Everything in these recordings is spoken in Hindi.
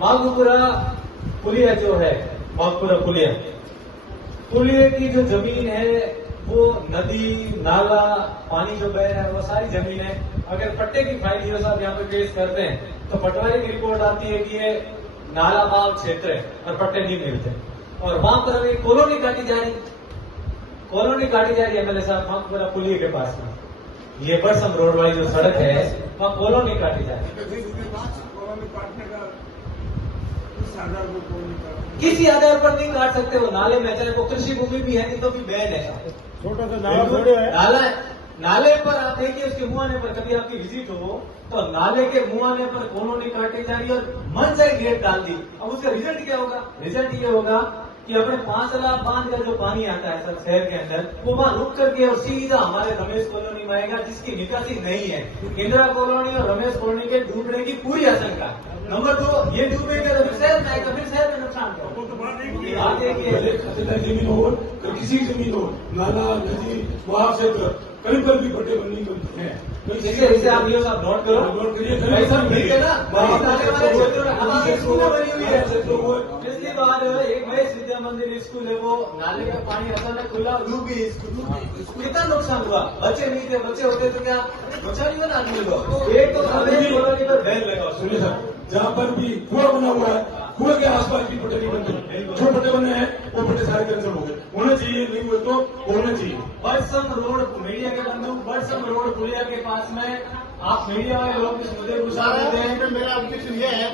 मालपुरा पुलिया जो है, मालपुरा पुलिया की जो जमीन है वो नदी नाला पानी जो बह रहा है वो सारी जमीन है। अगर पट्टे की फाइल ये साहब यहाँ पे पेश करते हैं तो पटवारी की रिपोर्ट आती है कि ये नाला बाग क्षेत्र है और पट्टे नहीं मिलते। और वहां पर अभी कॉलोनी काटी जा रही एमएलए साहब मालपुरा पुलिया के पास में, ये बरसम रोड वाली जो सड़क है वहाँ कॉलोनी काटी जा रही है। किसी आधार पर नहीं काट सकते वो नाले में, चाहे वो कृषि भूमि भी है नहीं तो भी बैन है। छोटा सा नाला नाले पर आप देखिए, उसके मुहाने पर कभी आपकी विजिट हो तो नाले के मुहाने पर कॉलोनी काटी जा रही है और मन से गेट डाल दी। अब उसका रिजल्ट क्या होगा? रिजल्ट ये होगा कि अपने 5 लाख बांध का जो पानी आता है सब शहर के अंदर, वो वहां रुक करके और सीधा हमारे रमेश कॉलोनी में आएगा, जिसकी निकासी नहीं है। इंदिरा कॉलोनी और रमेश कॉलोनी के डूबने की पूरी आशंका। नंबर 2, ये डूबेगा तो फिर शहर में आएगा, फिर शहर में नुकसान होगा। आगे की जमीन हो, किसी जमीन हो, नाला नदी वहां से करीब भी पट्टे बनने बनते हैं। जैसे आप ये सब नोट करो, नोट करिए, ऐसा नहीं है ना। हमारे स्कूल बनी हुई है। इसके बाद एक महेश विद्या मंदिर स्कूल है, वो नाले का पानी अचानक खुला, डूब गई स्कूल। कितना नुकसान हुआ? बच्चे नहीं थे, बच्चे होते तो क्या नुकसान हुआ ना आदमी को। एक तो रमेश कॉलोनी पर बैन लगा। सुनिए सर, जहाँ पर भी कुआं बना हुआ है, कुएं के आसपास भी पट्टे नहीं बनते। जो पट्टे बने हैं वो पट्टे सारे कैंसिल हो गए। होने चाहिए, नहीं हुए तो होने चाहिए। बरसम रोड मीडिया के बंधु, बरसम रोड पुलिया के पास में आप मीडिया वाले लोग इस मुद्दे को साथ देते हैं। मेरा ऑब्जेक्शन ये है,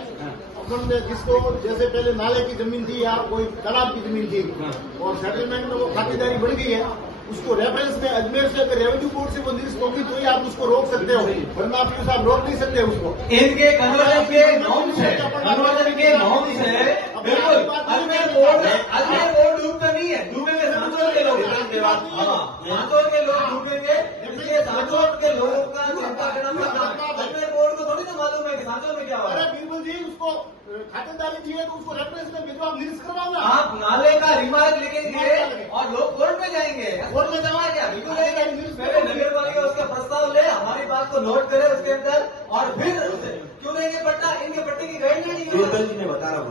अपन जिसको जैसे पहले नाले की जमीन थी या कोई तालाब की जमीन थी और सेटलमेंट में वो खातेदारी बढ़ गई है, उसको रेफरेंस में अजमेर से अगर रेवेन्यू बोर्ड से वो निष्कासित हुई, आप उसको रोक सकते हो, वरना आप साहब रोक नहीं सकते उसको। इनके कन्वर्जन के नॉर्म्स है, बिल्कुल। अजमेर बोर्ड डूबता नहीं है, डूबेंगे सांसोर के लोग, सांसोर के लोग डूबेंगे, इसलिए सांसोर के लोगों का चिंता करना। अजमेर बोर्ड को थोड़ी ना मालूम है कि सांसोर में क्या हो रहा है। बिल्कुल जी, उसको खातेदारी चाहिए तो उसको रेफरेंस में भिजवा, आप निरस्त करवाओ ना। आप नाले का रिमार्क लिखेंगे और लोग कोर्ट में जाएंगे, कोर्ट में जमा क्या? बिल्कुल पहले नगर पालिका उसका प्रस्ताव ले, हमारी बात को नोट करे उसके अंदर, और फिर क्यों देंगे पट्टा? इनके पट्टे की गाइडलाइन बिल्कुल जी मैं बता रहा हूँ,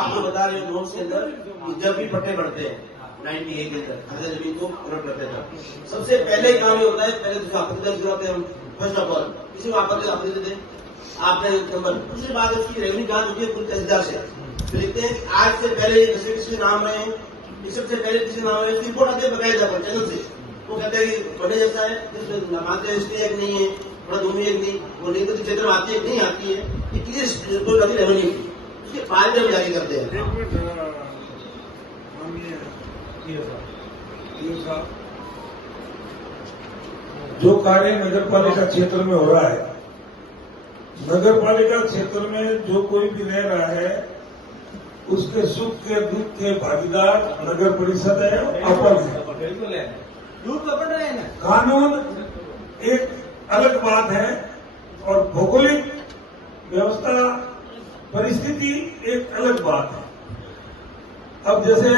आपको बता रहे हो नोट्स के अंदर कि जब भी पट्टे बढ़ते हैं 98 के अंदर खाते जमीन को अलर्ट करते थे। सबसे पहले काम ये होता है, पहले तो आपत्ति दर्ज कराते हैं हम। फर्स्ट ऑफ ऑल किसी को आपत्ति देते हैं, आपने नंबर। दूसरी बात है उसकी रेवेन्यू जांच होती है कुल तहसीलदार से। फिर लिखते हैं कि आज से पहले किसी नाम है, सबसे पहले किसी नाम है, रिपोर्ट आते हैं बकायदा पर चैनल से। वो कहते हैं कि बड़े जैसा है, मानते हैं इसलिए एक नहीं है, थोड़ा दूर एक नहीं, वो नहीं तो क्षेत्र में आती है नहीं आती है, ये किसी रिपोर्ट आती रेवेन्यू की, उसके बाद जब जारी करते हैं। जो कार्य नगर पालिका क्षेत्र में हो रहा है, नगर पालिका क्षेत्र में जो कोई भी रह रहा है उसके सुख के दुख के भागीदार नगर परिषद है, अपन है। बिल्कुल है, दूर तो बढ़ रहे हैं। कानून एक अलग बात है और भौगोलिक व्यवस्था परिस्थिति एक अलग बात है। अब जैसे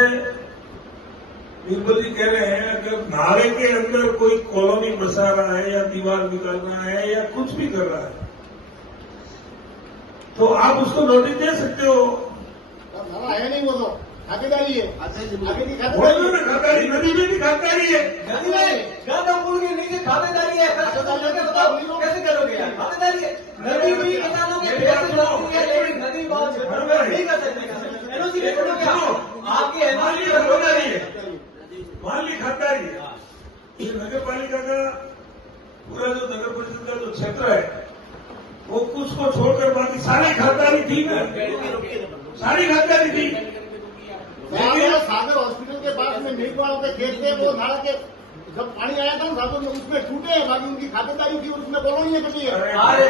बीरबल जी कह रहे हैं, अगर नाले के अंदर कोई कॉलोनी बसा रहा है या दीवार निकाल रहा है या कुछ भी कर रहा है तो आप उसको नोटिस दे सकते हो। है नहीं, वो तो खातेदारी है, आगे की खातेदारी, नदी में भी खातेदारी है, नदी में गांधा पुल के नीचे खातेदारी है। कैसे करोगे यार? खातेदारी है, नदी भी किसानों के लेकिन नदी बहुत नहीं कर सकते। एनओसी आपकी एनओसी खातेदारी है, माली खातेदारी है। ये नगर पालिका का पूरा जो नगर परिषद का जो क्षेत्र है वो कुछ को छोड़कर बाकी सारी खातेदारी ठीक है, सारी खातेदारी ठीक। सागर हॉस्पिटल के पास में नीलवाड़ के खेत थे, वो नाला के जब पानी आया था ना सागर में उसमें टूटे हैं, बाकी उनकी खातेदारी थी, उसमें कॉलोनी है कभी। अरे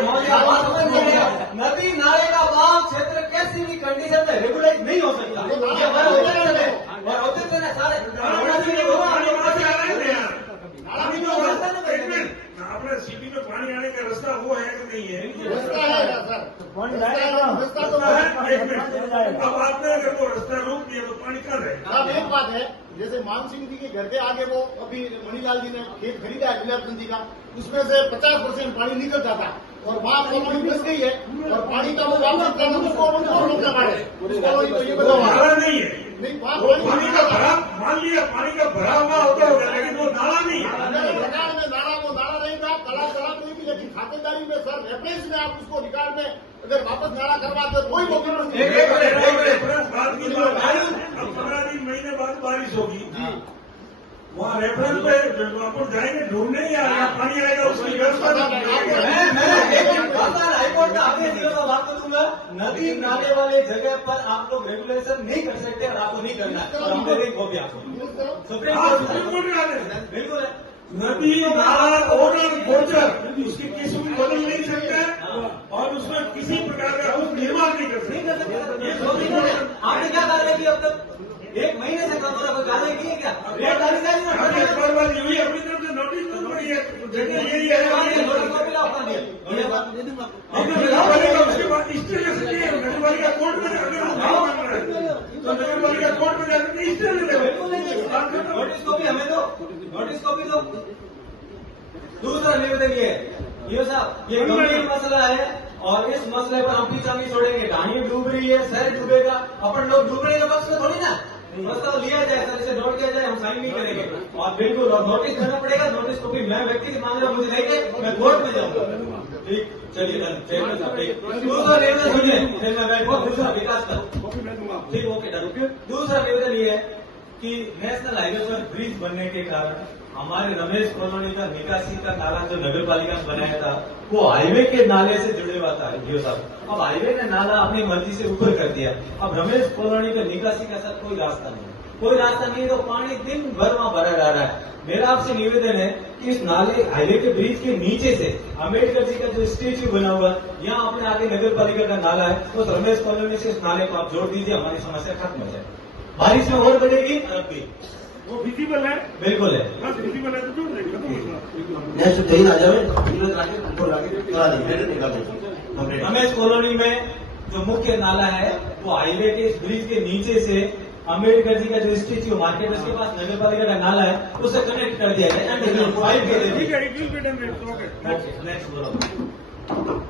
नदी नाले का बांध क्षेत्र कैसी भी कंडीशन में रेगुलेट नहीं हो सकता। होते थे ना सारे अपने सिटी में पानी आने का रास्ता वो है कि नहीं है? रास्ता है रास्ता तो अब आपने अगर वो रास्ता रोक दिया तो पानी कहाँ है? अब एक बात है, जैसे मान सिंह जी के घर के आगे वो अभी मणिलाल जी ने खेत खरीदा है गुलाबचंद जी का, उसमें से 50% पानी निकल जाता और वहाँ कॉलोनी बच गई है और पानी का वो वापस करना उसको रोकना पड़ेगा। पुलिस कॉलोनी तो ये बताओ नाला नहीं है, नहीं वो पानी का भरा, मान लिया पानी का भरा हुआ होता होगा, लेकिन वो नाला नहीं है। सरकार में नाला वो नाला नहीं था, तालाब नहीं थी, लेकिन खातेदारी में सर रेफरेंस में आप उसको रिकॉर्ड में अगर वापस नाला करवाते तो कोई डॉक्यूमेंट बाद की बात है, अब 15 दिन महीने बाद बारिश होगी, वहाँ रेफरेंस पे अपन जाएंगे ढूंढने ही आएगा, पानी आएगा उसकी व्यवस्था मैं हाईकोर्ट का आदेश दिया था, बात करूंगा। नदी नाले वाले जगह पर आप लोग रेगुलेशन नहीं कर सकते और आपको नहीं करना है, और हम दे देंगे कॉपी आपको। सुप्रीम कोर्ट बिल्कुल है। नदी नाला ओडर गोचर उसकी किस्म बदल नहीं सकता है और उसमें किसी प्रकार का कुछ निर्माण नहीं कर सकते। आपने क्या कार्रवाई की अब तक? 1 महीने से कम कोई कार्रवाई की है क्या? रेट डाली जाएगी ना? अभी इस बार बात यही अपनी तरफ से नोटिस तो पड़ी है, जगह यही है। नोटिस कॉपी लाओ अपना दिया। ये बात दे दूंगा। नगरपालिका उसके बाद स्टे ले सकती है, नगरपालिका कोर्ट में अगर वो नहीं मान रहा है तो नगरपालिका कोर्ट में जाकर के स्टे ले बिल्कुल नहीं है। नोटिस कॉपी हमें दो, नोटिस कॉपी दो। दूसरा निवेदन ये है, ये साहब ये गंभीर मसला है और इस मसले पर हम पीछा नहीं छोड़ेंगे। कहानी डूब रही है, शहर डूबेगा, अपन लोग डूबने के पक्ष में थोड़ी ना। प्रस्ताव लिया जाए सर, इसे नोट किया जाए, हम साइन नहीं करेंगे और बिल्कुल और नोटिस करना पड़ेगा। नोटिस कॉपी मैं व्यक्तिगत मामला मुझे देंगे, मैं कोर्ट में जाऊंगा। ठीक, चलिए चेयरमैन साहब ठीक। दूसरा निवेदन सुनिए, चेयरमैन बैठो, दूसरा विकास कर ठीक, ओके डन। दूसरा निवेदन ये है कि नेशनल हाईवे पर ब्रिज बनने के कारण हमारे रमेश कॉलोनी का निकासी का नाला जो नगर पालिका ने बनाया था वो हाईवे के नाले से जुड़े हुआ था जियो साहब। अब हाईवे ने नाला अपनी मर्जी से ऊपर कर दिया। अब रमेश कॉलोनी का निकासी का साथ कोई रास्ता नहीं, कोई रास्ता नहीं, तो पानी दिन भर वहां भरा जा रहा है। मेरा आपसे निवेदन है कि इस नाले हाईवे के ब्रिज के नीचे से अम्बेडकर जी का जो स्टेच्यू बना हुआ यहाँ अपने आगे नगर पालिका का नाला है, तो रमेश कॉलोनी से इस नाले को आप जोड़ दीजिए, हमारी समस्या खत्म हो जाए। बारिश में और बढ़ेगी तब भी वो विजिबल है, बिल्कुल है। बस विजिबल है तो जोड़ देंगे। नेक्स्ट कहीं आ जाए विरोध लाके उनको लाके करा देंगे, निकाल देंगे। रमेश कॉलोनी में जो मुख्य नाला है वो हाईवे के इस ब्रिज के नीचे से अम्बेडकर जी का जो स्टेच्यू मार्केट है उसके पास नगर पालिका का नाला है उससे कनेक्ट कर दिया गया। ठीक है, it will be done. Next बोलो।